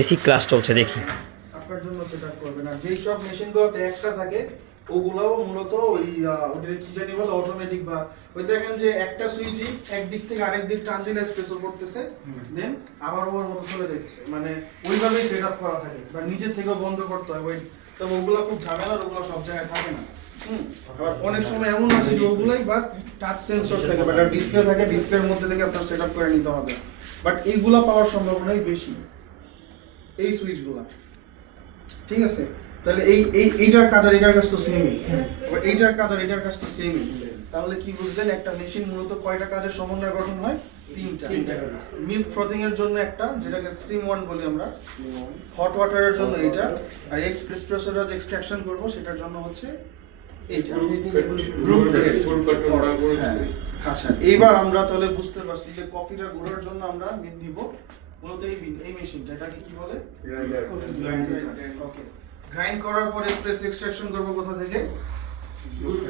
Basic class চলছে দেখি। আপনার জন্য সেটআপ করবেন। আর যেই সব মেশিনগুলোতে একটা থাকে ওগুলাও মূলত ওই ওটা কি জানি বলে অটোমেটিক, বা ওই দেখেন যে একটা সুইচই একদিক থেকে আরেক দিক টান দিলে এসপ্রেসো করতেছে, দেন আবার ওর মতো চলে যাইতেছে, মানে ওইভাবেই সেটআপ করা থাকে, বা নিজের থেকেও বন্ধ করতে হয় ওই। তবে ওগুলো খুব ঝামেলার, ওগুলো সব জায়গায় থাকে না। আবার অনেক সময় এমন আছে যে ওগুলাই বাট টাচ সেন্সর থাকে, বাট ডিসপ্লে থাকে, ডিসপ্লের মধ্যে থেকে আপনার সেটআপ করে নিতে হবে, বাট এইগুলা পাওয়ার সম্ভাবনাই বেশি এই সুইচগুলা। ঠিক আছে, তাহলে এইটার কাজ আর এটার কাজ তো সেমই, আবার এইটার কাজ আর এটার কাজ তো সেমই। তাহলে কি বুঝলেন, একটা মেশিন মূলত কয়টা কাজের সমন্বয়ে গঠন হয়? তিনটা। মিল্ক ফ্রথিং এর জন্য একটা, যেটাকে স্টিম ওয়ান বলি আমরা, হট ওয়াটারের জন্য এইটা, আর এক্সপ্রেসোটা যে এক্সট্রাকশন করব সেটার জন্য হচ্ছে এইটা। হ্যাঁ। আচ্ছা, এইবার আমরা তাহলে বুঝতে পারছি যে কফিটা গুঁড়োর জন্য আমরা নিব মূলত এই মেশিনটা, এটাকে কি বলে? গ্রাইন্ডার। ওকে, গ্রাইন্ড করার পরে এক্সপ্রেস এক্সট্রাকশন করব কোথা থেকে?